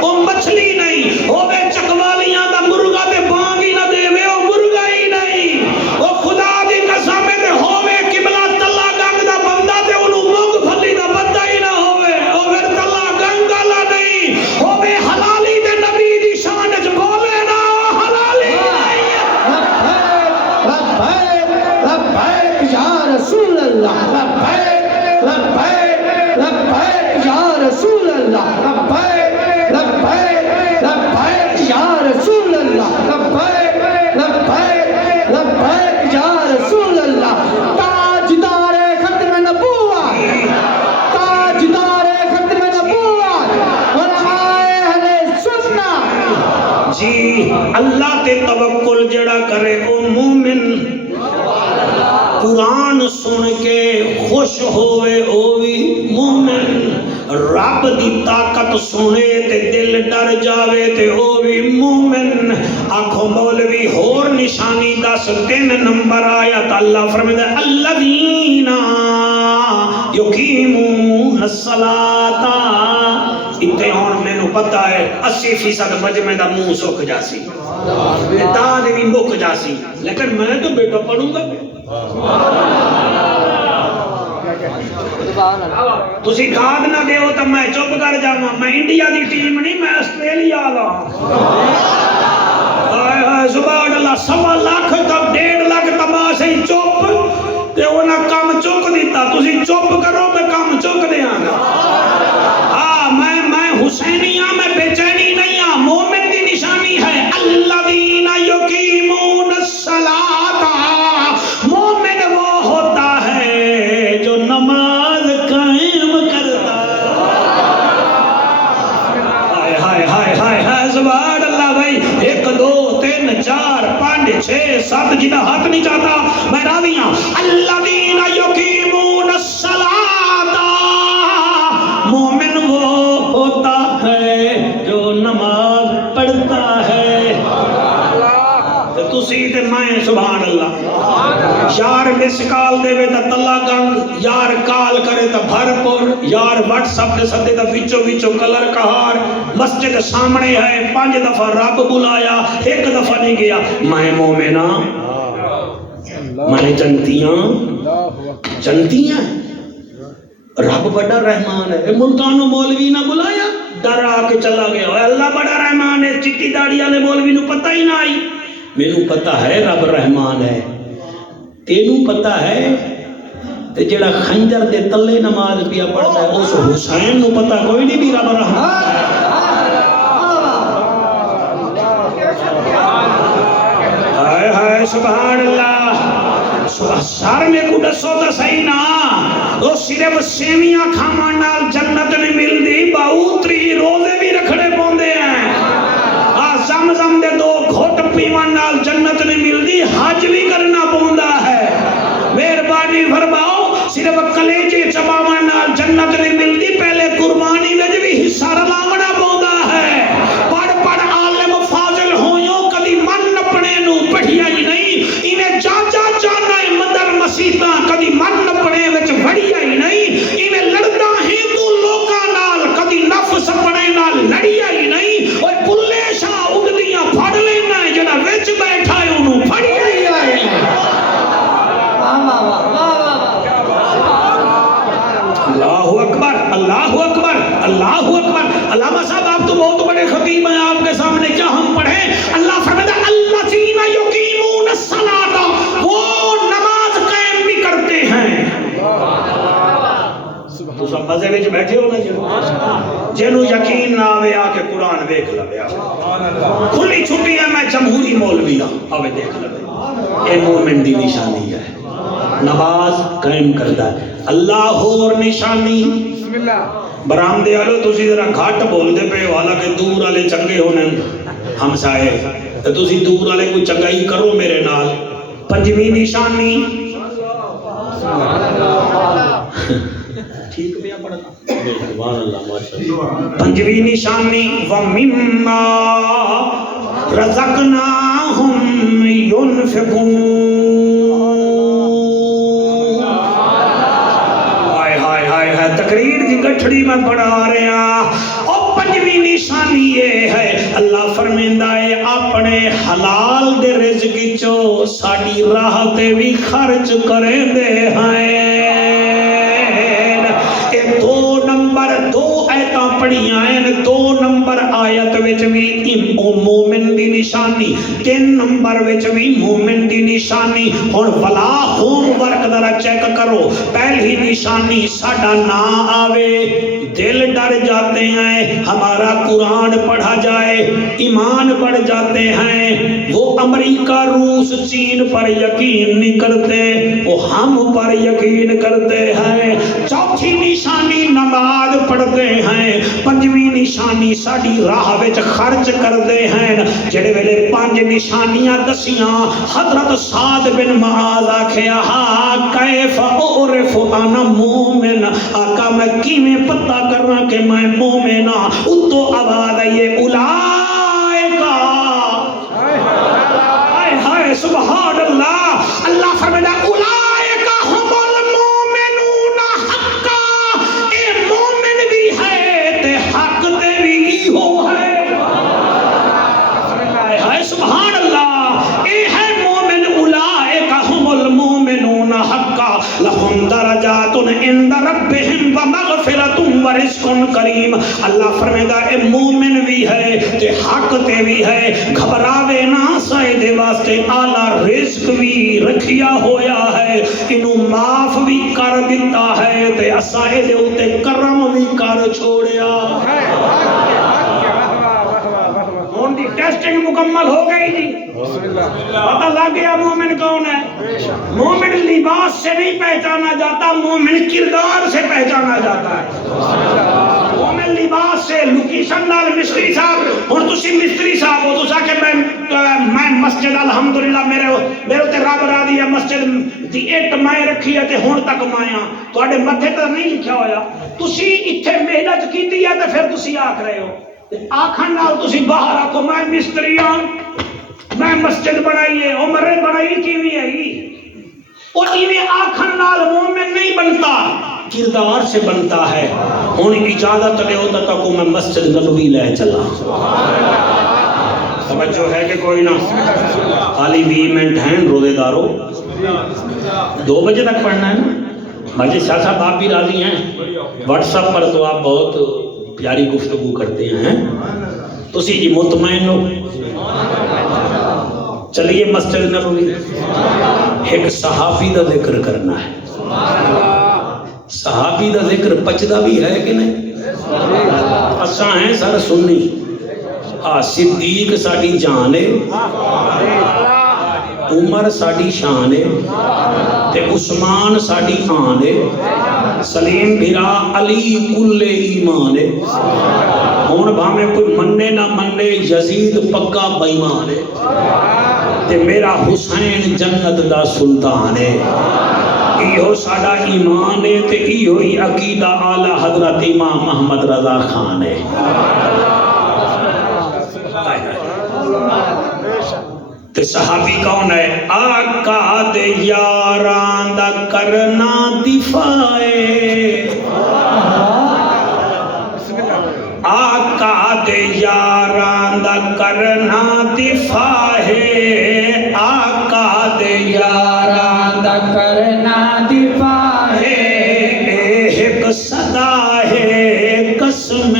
او مچھلی نہیں ہووے چکوالیاں دا مرغا تے بانگ ہی نہ دے وے او مرغا ہی نہیں او خدا دی قسم تے ہووے قبلہ تلا گنگ دا بندہ تے انہوں مونگ پھلی دا بندہ ہی نہ ہووے او پھر تلا گنگ والا نہیں ہووے حلالی تے نبی دی شان وچ بولے نا حلالی نہیں لبیک یا رسول اللہ لبیک لبیک لبیک یا رسول اللہ لبیک لبیک لبیک یا رسول اللہ لبیک لبیک لبیک یا رسول اللہ تاجدار ختم نبوت تاجدار ختم نبوت علماء اہل سنت جی اللہ تے توکل جڑا کرے او مومن قرآن سن کے خوش ہوئے او بھی مومن رب دی طاقت سنے تے دل ڈر جاوے تے او بھی مومن آنکھوں مولوی ہور نشانی 10 نمبر آیت اللہ فرمائے الذین یقیمون الصلاۃ اتنے ہون میں نو پتہ ہے 80% مجمع دا منہ سکھ جاسی داد بھی مک جاسی لیکن میں تو بیٹا پڑھوں گا تسی داد نہ دیو تو میں چپ کر جاواں میں انڈیا دی ٹیم نہیں میں آسٹریلیا والا سبحان اللہ 1.25 لاکھ تک 1.5 لاکھ تماشے چپ تے انہاں کام چک دیتا تسی چپ کرو میں کام چک دیاں گا ہاں میں حسینی ہاں میں بے چینی نہیں ہاں مومن دی نشانی ہے الذین یقیمون الصلاۃ مومن وہ ہوتا ہے جو نماز قائم کرتا ہے ہائے ہائے ہائے ہائے سبحان اللہ بھائی 1 2 3 4 5 6 7 جنہ ہاتھ نہیں چاہتا میں راضی ہوں الذین یقیمون الصلاۃ مومن وہ ہوتا ہے جو نماز پڑھتا ہے تسی تے میں سبحان اللہ یار مس کال دے وے تے تلا گنگ یار کال کرے تے بھر پور یار واٹس ایپ دے سدے تے وچوں کلر کہار مسجد سامنے ہے 5 دفعہ رب بلایا 1 دفعہ نہیں گیا میں مومنا میں جنتیاں رب بڑا رحمان ہے ملتانو مولوی نہ بلایا ڈر آ کے چلا گیا اللہ بڑا رحمان ہے چٹی داڑھی والے مولوی نو پتہ ہی نہ آئی مینوں پتہ ہے رب رحمان ہے تینوں پتہ ہے تے جڑا خنجر دے تلے نماز پیا پڑھتا ہے اس حسین نو پتہ کوئی نہیں بھی رب رحمان ہائے ہائے سبحان اللہ سر میں کو دسو تو صحیح نا وہ صرف سیویاں کھاون نال جنت نہیں ملدی باؤتری روزے بھی رکھنے پوندے ہیں زمزم دے 2 گھٹ پیون نال جنت نہیں ملدی حج بھی کرنا پوندا ہے مہربانی فرماؤ صرف کلیجے چباون نال جنت نہیں ملدی پہلے قربانی وچ بھی حصہ رلاونا پوندا ہے پڑھ عالم فاضل ہویوں کدی من نپنے نو پڑھیا ہی نہیں ایویں چاچا چانا مندر مسیتاں کدی من نپنے وچ وڑیا ہی نہیں ایویں لڑدا ہے تو لوکاں نال کدی نفس اپنے نال لڑیا ہی نہیں اوے بلے شاہ اگدیاں پھڑ لینا ہے جڑا وچ بیٹھا ہے اونوں پھڑیا ہی ہے اللہ اکبر اللہ اکبر اللہ اکبر علامہ صاحب آپ تو بہت بڑے خطیب ہیں آپ کے سامنے کیا ہم پڑھیں اللہ فرماتا ہے الذین یقیمون الصلاۃ جلسے وچ بیٹھے ہو نا جنوں یقین نہ آوے آ کے قرآن ویکھ لوے کھلی چھٹی ہے میں جمہوری مولوی ہاں آوے دیکھ لوے اے مومن دی نشانی ہے نماز قائم کرتا ہے اللہ اور نشانی برامدے والو تسی ذرا گھٹ بولدے پے ہو حالانکہ دور والے چنگے ہونے ہمسائے تے تسی دور والے کوئی چنگائی کرو میرے نال پنجویں نشانی ٹھیک پیا پڑھنا سبحان اللہ ماشاءاللہ پنجویں نشانی وَمِمَّا رَزَقْنَاهُمْ يُنْفِقُونَ تقریر کی گٹھڑی میں پڑھا رہے ہیں اور پنجویں نشانی یہ ہے اللہ فرمیندہ ہے اپنے حلال دے رزق چو ساڑی راہ تے بھی خرچ کریں دے ہیں اے دو نمبر دو ایتاں پڑھی آئیں دو نمبر آیت وچ بھی مومن دی نشانی تین نمبر وچ بھی مومن دی نشانی اور ولا ہوم ورک ذرا چیک کرو پہلی نشانی ساڈا نہ آوے دل ڈر جاتے ہیں ہمارا قرآن پڑھا جائے ایمان بڑھ جاتے ہیں وہ امریکہ روس چین پر یقین نہیں کرتے وہ ہم پر یقین کرتے ہیں چوتھی نشانی نماز پڑھتے ہیں پنجویں نشانی ساڑی راہ وچ خرچ کرتے ہیں جڑے ویلے پانچ نشانیاں دسیاں حضرت سعد بن معاذ آکھیا کیف اعرف انا مومن آقا میں کیویں پتہ کرنا کہ میں مومن ہاں اتو آواز آئیے اولائکا ہائے ہائے سبحان اللہ اللہ فرمائے اولائکا ہم المومنون حقا اے مومن بھی ہے تے حق تے بھی ہو ہے ہائے سبحان اللہ اے ہے مومن اولائکا ہم المومنون حقا لہم درجات عند ربہم ومغفرۃ ورزق کریم اللہ فرمیدا اے مومن بھی ہے تے حق تے بھی ہے گھبراوے نہ سائے دے واسطے اعلی رزق بھی رکھیا ہویا ہے انو معاف بھی کر دیتا ہے تے اساں دے اوتے کرم بھی کر چھوڑیا ہن دی ٹیسٹنگ مکمل ہو گئی جی پتہ لگ گیا مومن کون ہے مومن لباس سے نہیں پہچانا جاتا مومن کردار سے پہچانا جاتا ہے مومن لباس سے لوکیشن نال مستری صاحب ہن تسی مستری صاحب ہو تسا کہ میں مسجد الحمدللہ میرے تے رب راضی ہے مسجد دی اٹ میں رکھی ہے تے ہن تک مایا تواڈے متھے تے نہیں لکھیا ہویا تسی ایتھے محنت کیتی ہے تے پھر تسی آکھ رہے ہو آکھن نال تسی باہر آکھو میں مستری ہاں میں مسجد بنائی ہے عمرے بنائی کیویں ہے او ایویں آکھن نال مومن نہیں بنتا کردار سے بنتا ہے ہن اجازت لے ہوتا تک میں مسجد نبوی لے چلا توجہ ہے کہ کوئی نہ خالی 20 منٹ ہیں روزے دارو 2 بجے تک پڑھنا ہے نا مجھے شاہ صاحب آپ بھی راضی ہیں واٹس ایپ پر تو آپ بہت پیاری گفتگو کرتے ہیں تسی جی مطمئن ہو چلیے مسجد نبوی ایک صحابی دا ذکر کرنا ہے صحابی دا ذکر پچدا بھی ہے کہ نہیں اساں ہیں سر سنی صدیق ساڈی جان ہے عمر ساڈی شان ہے تے عثمان ساڈی آن ہے سلیم بھرا علی کل ایمان ہے ہون بھامے کوئی مننے نہ مننے یزید پکا بیمان ہے تے میرا حسین جنت دا سلطان ہے ایہو ساڈا ایمان ہے تے ایہو ہی عقیدہ اعلی حضرت امام محمد رضا خان ہے تے صحابی کون ہے آقا دے یاران دا کرنا دفاع آقا دے یاران دا کرنا دفاع ہے آقا دے یاران دا کرنا دفاع ہے ایک صدا ہے قسم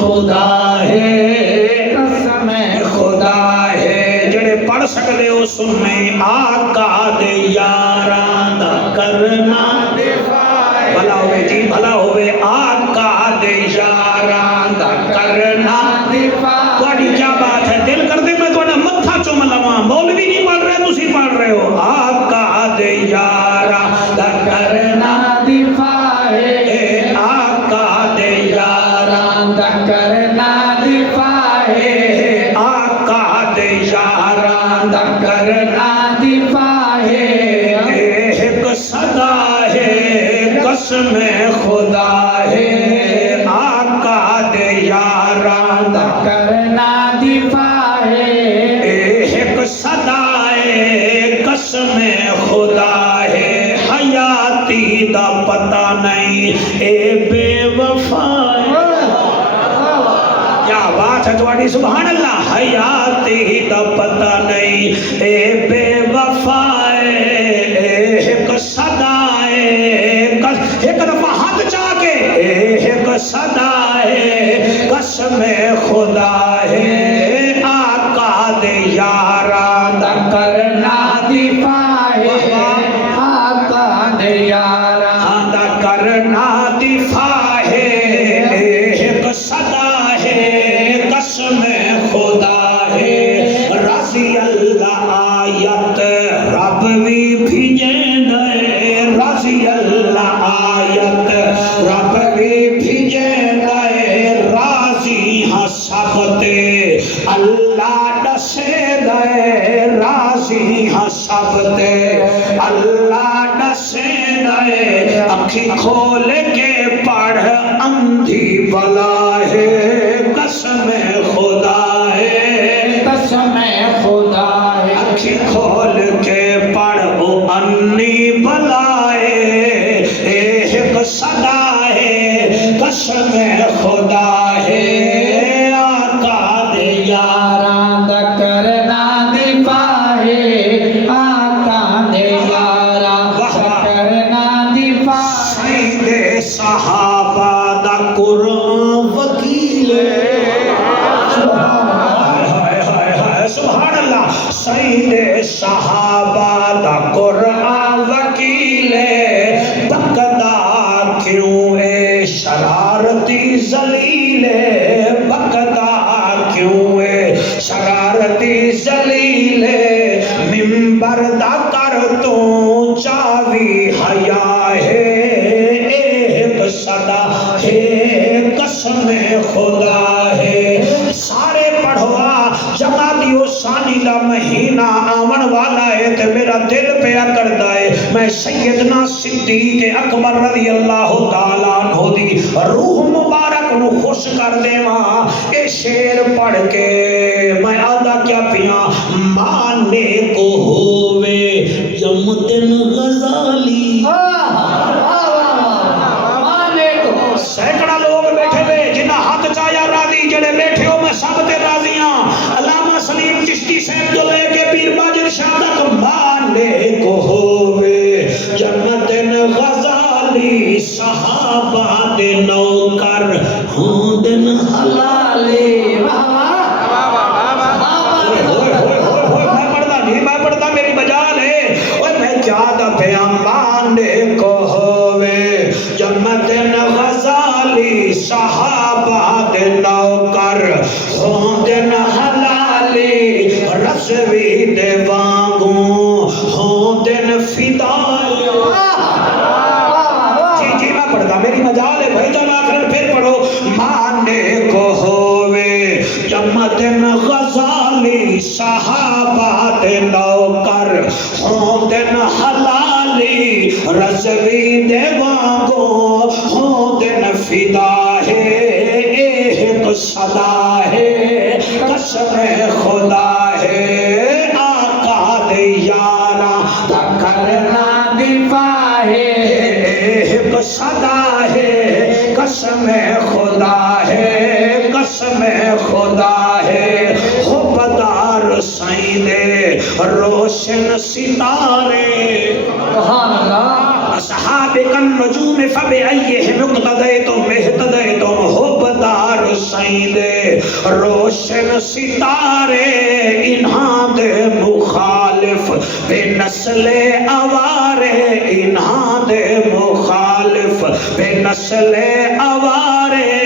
خدا ہے قسم خدا ہے جڑے پڑھ سکتے ہو سننے آقا دے یاران دا کرنا دفاع بھلا ہوئے جی بھلا ہوئے آقا دے یاراں دا کرنا دفاع تھوڑی کیا بات ہے دل کر دے میں تھوڑا متھا چوم لواں مولوی نہیں پڑھ رہے تسی پڑھ رہے ہو آقا دے یاراں دا کرنا دفاع ہے آقا دے یاراں دا کرنا دفاع ہے آقا دے یاراں دا کرنا دفاع ہے ایک صدا ہے قسم خدا ہے آقا دے یاراں دا کرنا دفاع ہے ایک صدا ہے قسم خدا ہے حیاتی دا پتہ نہیں اے بے وفا کیا بات ہے تمہاری سبحان اللہ حیاتی دا پتہ نہیں اے بے وفا ایک صدا ہے ایک دفعہ ہاتھ چاہ کے ایک صدا ہے قسم خدا ہے آقا دے یاراں دا کرنا دفاع ہے آقا دے یاراں دا کرنا دفاع ہے ایک صدا ہے قسم خدا ہے رضی اللہ آیت رب بھی بھیجے نئے رضی اللہ آیت رب بھی بھیجے نئے راضی ہاں سب تے اللہ دسے دے راضی ہاں سب تے اللہ دسے دے اکھی کھول کے پڑھ اندھی بلا ہے قسم خدا ہے قسم خدا ہے اکھی کھول کے پڑھ او انی بلا ہے ایک صدا ہے قسم خدا ہے آقا دے یاراں دا کرنا دفاع ہے آقا دے یاراں دا کرنا دفاع سید صحابہ دا قرآن وکیل سبحان اللہ سید صحابہ دا قرآن وکیل بکدا کیوں اے شرارتی ذلیل بکدا کیوں اے شرارتی ذلیل منبر دا کر تو چاوی حیا ہے ایک صدا ہے قسم خدا ہے سارے پڑھوا جمادیو ثانی دا مہینہ آمن والا ہے تے میرا دل پیا کردا ہے میں سیدنا صدیق اکبر رضی اللہ تعالیٰ عنہ دی روح مبارک نو خوش کر دیواں اے شعر پڑھ کے میں آدھا کیا پیا مانے کو ہووے جمدن غزالی سینکڑا لوگ بیٹھے ہوئے جنہ ہاتھ چایا راضی جڑے بیٹھے ہو میں سب تے راضیاں علامہ سلیم چشتی صاحب تو لے کے پیر ماجد شاہ تک مانے کو ہووے جنتن غزالی صحابہ دے نوکر ہوں دن حلالے میں پڑھتا میری مجال ہے اور میں کیا دا پیامانے کو ہووے جنتن غزالی صحابہ دے نوکر ہوں دن حلالی رسوی دے وانگوں ہوں دن فدائی جی میں پڑھتا میری مجال ہے بھائی جان آخر پھر پڑھو مانے کو ہووے جنتن غزالی صحابہ دے نوکر ہوں دن حلالی رسوی دے وانگوں ہوں دن فدا ہے ایک صدا ہے قسم خدا ہے آقا دے یاراں دا کرنا دفاع ہے ایک صدا ہے قسم خدا ہے قسم خدا ہے خوبدار سائیں دے روشن ستارے سبحان اللہ اصحاب النجوم فبأيهم اقتديتم اهتديتم خوبدار سائیں دے روشن ستارے انہاں دے مخالف بے نسل اوارے انہاں دے مخالف بے نسل اوارے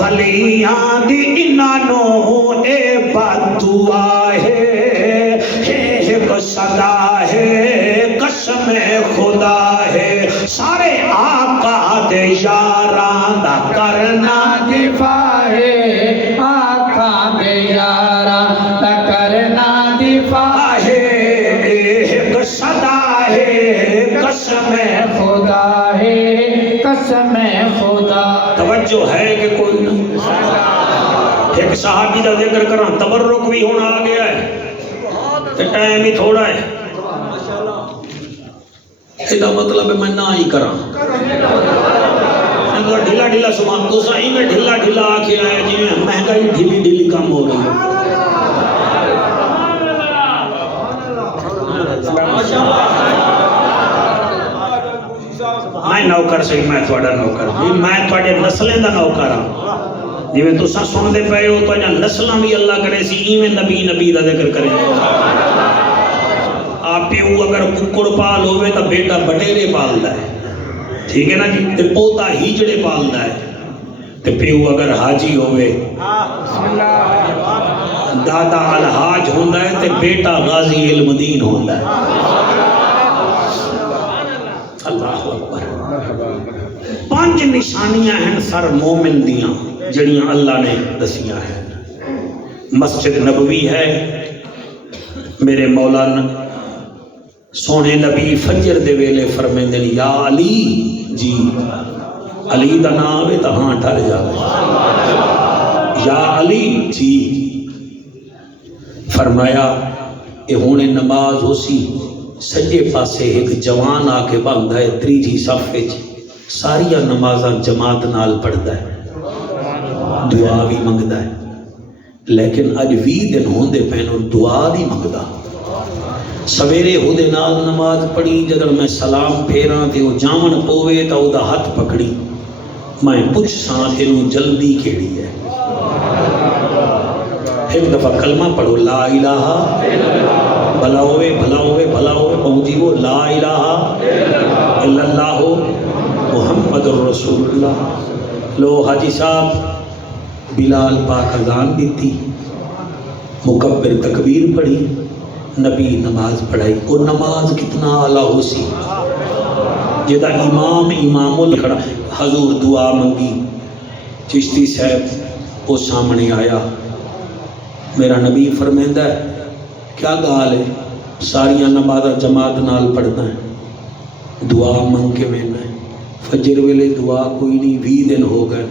ولیاں دی انہوں اے بدعا ہے ایک صدا ہے قسم خدا ہے سارے آقا دے یاراں دا کرنا دفاع ہے آقا دے یاراں دا کرنا دفاع ہے ایک صدا ہے قسم خدا ہے قسم خدا توجہ ہے کہ کوئی نہ ایک صحابی دا ذکر کراں تبرک بھی ہونا آ گیا ہے تے ٹائم ہی تھوڑا ہے یہ مطلب ہے میں نہ ہی کراں ڈھیلا ڈھیلا سامان تو صحیح میں ڈھیلا ڈھیلا آ کے آیا جی میں مہنگائی ڈھیلی ڈھیلی کم ہو رہی ہے میں نوکر سے میں تھوڑا نوکر جی میں تھوڑے نسلیں دا نوکر ہاں جی میں تو سن دے پئے ہو تو نسلاں بھی اللہ کرے سی ایویں نبی نبی دا ذکر کرے آپ پیو اگر ککڑ پال ہوئے تو بیٹا بٹیرے پالدا ہے ٹھیک ہے نا جی تے پوتا ہیجڑے پالدا ہے تے پیو اگر حاجی ہوئے دادا الحاج ہوندا ہے تے بیٹا غازی علم دین ہوندا ہے اللہ اکبر پانچ نشانیاں ہیں سر مومن دیاں جڑیاں اللہ نے دسیاں ہیں مسجد نبوی ہے میرے مولانا سونے نبی فجر دے ویلے فرمیندے نے یا علی جی علی دا نام ہے تو ہاں ڈر جاوے یا علی جی فرمایا اے ہونے نماز ہو سی سجے پاسے ایک جوان آ کے باندا ہے تریجی صف وچ ساریاں نمازاں جماعت نال پڑھدا ہے دعا بھی منگدا ہے لیکن اج 20 دن ہوندے پینو دعا نہیں منگدا سویرے ہو دے نال نماز پڑھی جدر میں سلام پھیراں تے وہ جامن پوے تا او دا ہاتھ پکڑی میں پوچھ ساں تینوں جلدی کیڑی ہے ایک دفعہ کلمہ پڑھو لا الہ بھلا ہوئے بھلا ہوئے بھلا ہوئے پہنچی وہ لا الہ الا اللہ محمد الرسول اللہ لو حاجی صاحب بلال پاک اذان دیتی مکبر تکبیر پڑھی نبی نماز پڑھائی وہ نماز کتنا اعلیٰ ہو سی جدا امام کھڑا حضور دعا منگی چشتی صاحب وہ سامنے آیا میرا نبی فرمیندہ ہے کیا گال ہے ساریاں نمازہ جماعت نال پڑھنا ہے دعا منگ کے وینا ہے فجر ویلے دعا کوئی نہیں 20 دن ہو گئے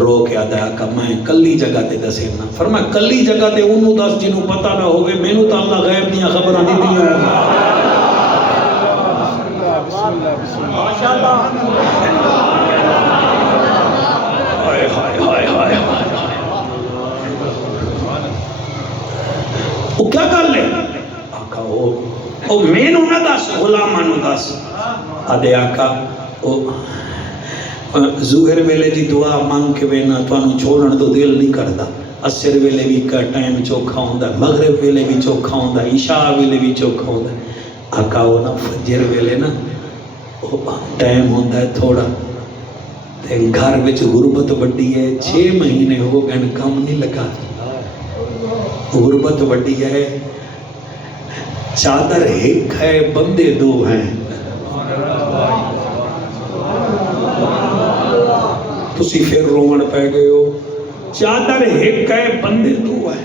رو کے آدھا کہ میں کلی جگہ تے دسے نا فرمایا کلی جگہ تے انہوں دس جنہوں پتہ نہ ہوئے مینوں تا اللہ غیب دیاں خبراں دیندیاں ہائے ہائے ہائے ہائے وہ کیا کر لے آقا وہ مینوں نہ دس غلاماں نوں دس آدھے آقا وہ ظہر ویلے دی دعا مانگ کے وینا توانوں چھوڑن تو دل نہیں کردا عصر ویلے بھی کا ٹائم چوکھا ہوندا مغرب ویلے بھی چوکھا ہوندا عشاء ویلے بھی چوکھا ہوندا آقا وہ نا فجر ویلے نا وہ ٹائم ہوندا ہے تھوڑا تے گھر وچ غربت وڈی ہے 6 مہینے ہو گئے کم نہیں لگا غربت وڈی ہے چادر ایک ہے بندے 2 ہیں تسی پھر رومن پہ گئے ہو چادر ایک ہے بندے 2 ہیں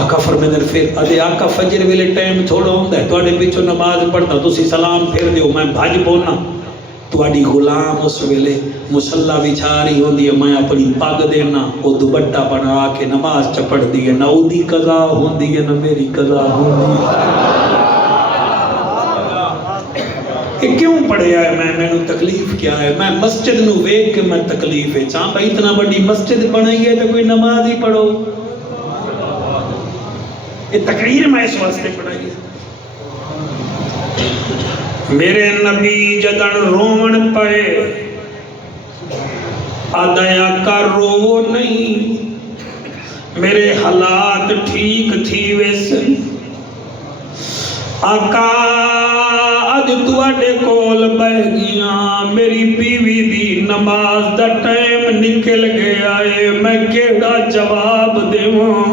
آقا فرمیندے پھر ادے آقا فجر ویلے ٹائم تھوڑا ہوندا ہے تواڈے پیچھے نماز پڑھدا تسی سلام پھیر دیو میں بھج پونا تواڈی غلام اس ویلے مصلی بچھا رہی ہوندی ہے میں اپنی پگ دینا او دوپٹہ بنا کے نماز چپڑ دی ہے نہ اودی قضا ہوندی ہے نہ میری قضا ہوندی ہے کہ کیوں پڑھیا ہے میں نے تکلیف کیا ہے میں مسجد نو ویکھ کے میں تکلیف ہے چاہاں بھائی اتنا بڑی مسجد بنائی ہے تو کوئی نماز ہی پڑھو یہ تقریر میں اس واسطے پڑھائی ہے میرے نبی جدن رومن پئے آدھیا کا رو نہیں میرے حالات ٹھیک تھی ویسے آقا اج تواڈے کول بہ گیاں میری بیوی دی نماز دا ٹائم نکل گیا ہے میں کیڑا جواب دیواں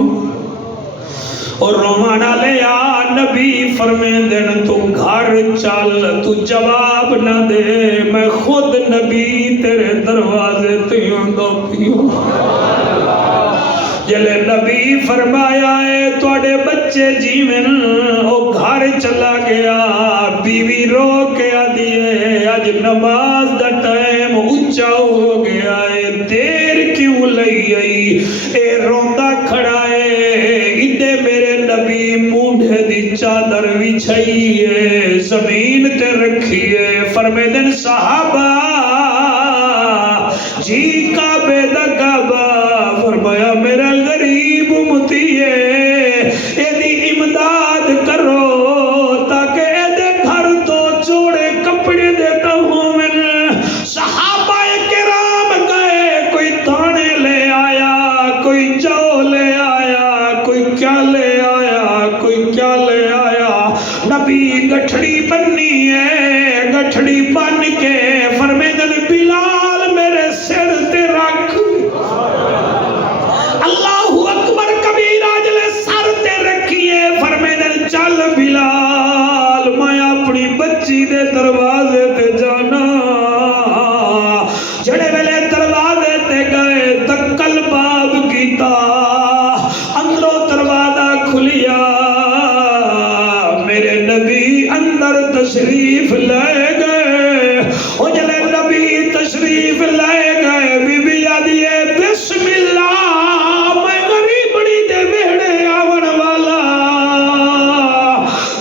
اور رومانا لیا نبی فرمیندن تو گھر چل تو جواب نہ دے میں خود نبی تیرے دروازے تیوں دو پیوں جلے نبی فرمایا ہے توڑے بچے جیون او گھر چلا گیا بیوی رو کے آدھیے آج نماز دا ٹائم اچھا ہو گیا ہے دیر کیوں لئی آئی اے روندہ کھڑا ہے ادھے میرے نبی موڑے دی چادر وچھائیے زمین تے رکھیے فرمیدن صحابہ جی کعبے دا کعبہ فرمایا میرا غریب متیے ایدی امداد کرو تاکہ ایدے گھر تو جوڑے کپڑے دیتا ہوں میں صحابہ کرام گئے کوئی دانے لے آیا کوئی جو لے آیا کوئی کیا لے آیا کوئی کیا لے آیا نبی گٹھڑی بننی ہے گٹھڑی بن کے فرمیدن بلال میرے سر تے رکھ اللہ اکبر کبیرہ جلے سر تے رکھیے فرمیدن چل بلال میں اپنی بچی دے دروازے تے جانا جڑے ویلے دروازے تے گئے دکل باب کیتا اندروں دروازہ کھلیا میرے نبی اندر تشریف لے گئے او جلے نبی تشریف لے گئے بی بی آدھیے بسم اللہ میں غریبڑی دے ویڑے آون والا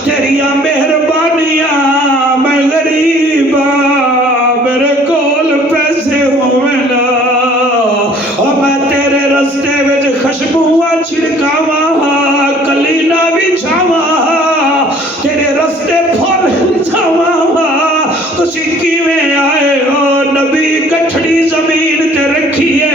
تیریاں مہربانیاں میں غریبا میرے کول پیسے ہوئے نا اور میں تیرے رستے وچ خشبوہ چھڑکاواں کلینا بھی چھاواں تیرے رستے پھول چھاواں تسی کیویں آئے ہو نبی گٹھڑی زمین تے رکھیے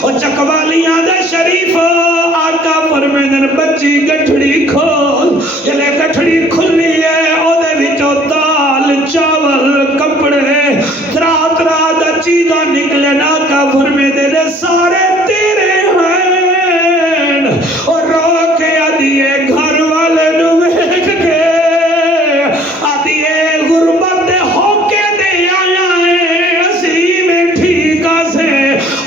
اور چکوالیاں دے شریف آقا فرمیدن بچی گٹھڑی کھول جلے گٹھڑی کھلی ہے او دے وچوں دال چاول کپڑے ترا ترا دا چیزاں نکلے نا آقا فرمیدن سارے تیرے ہیں اور رو کے آدھیے گھر والے نو ویکھ کے آدھیے غربت ہو کے دے آیا ہے اسی میں ٹھیکا سے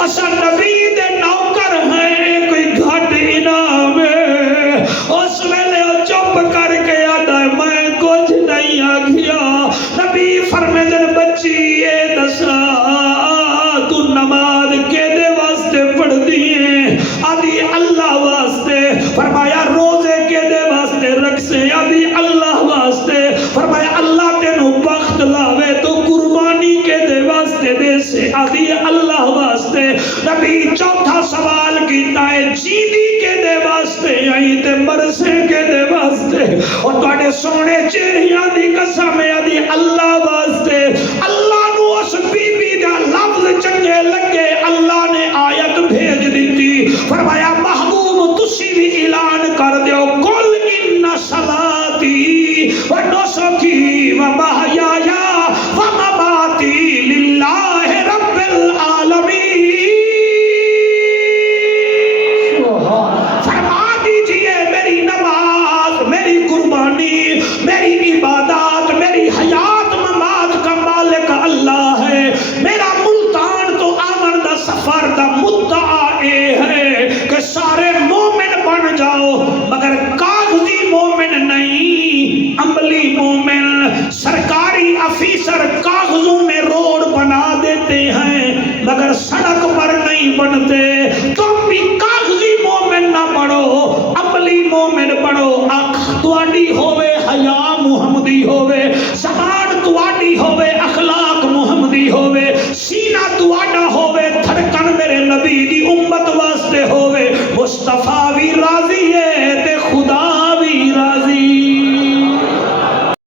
اسا نبی دے نوکر ہیں کوئی گھٹ انعام ہے اس ویلے چپ کر کے آدھا میں کچھ نہیں آگیا نبی فرمیدن بچی اے دسا تو نماز کے دے واسطے پڑھ دیئے آدھی اللہ واسطے فرمایا روزے کے دے واسطے رکھ سے آدھی اللہ واسطے فرمایا اللہ تینو بخت لاوے تو قربانی کے دے واسطے دے سے آدھی اللہ واسطے نبی چوتھا سوال کیتا ہے جیدی کے دے واسطے آئی تے مرسے کے دے واسطے اور توڑے سونے چہریاں دی قسم آدھی اللہ واسطے اللہ نو اس بی بی دا لفظ چنگے لگے اللہ نے آیت بھیج دیتی فرمایا محبوب تسی بھی اعلان کر دیو کل ان صلاتی و نسکی و محیایا و مماتی للہ رب العالمین فرما دیجئے میری نماز میری قربانی میری عبادات میری حیات ممات کا مالک اللہ ہے میرا ملتان تو آمن دا سفر دا مدعا اے ہے کہ سارے مومن بن جاؤ مگر کاغذی مومن نہیں عملی مومن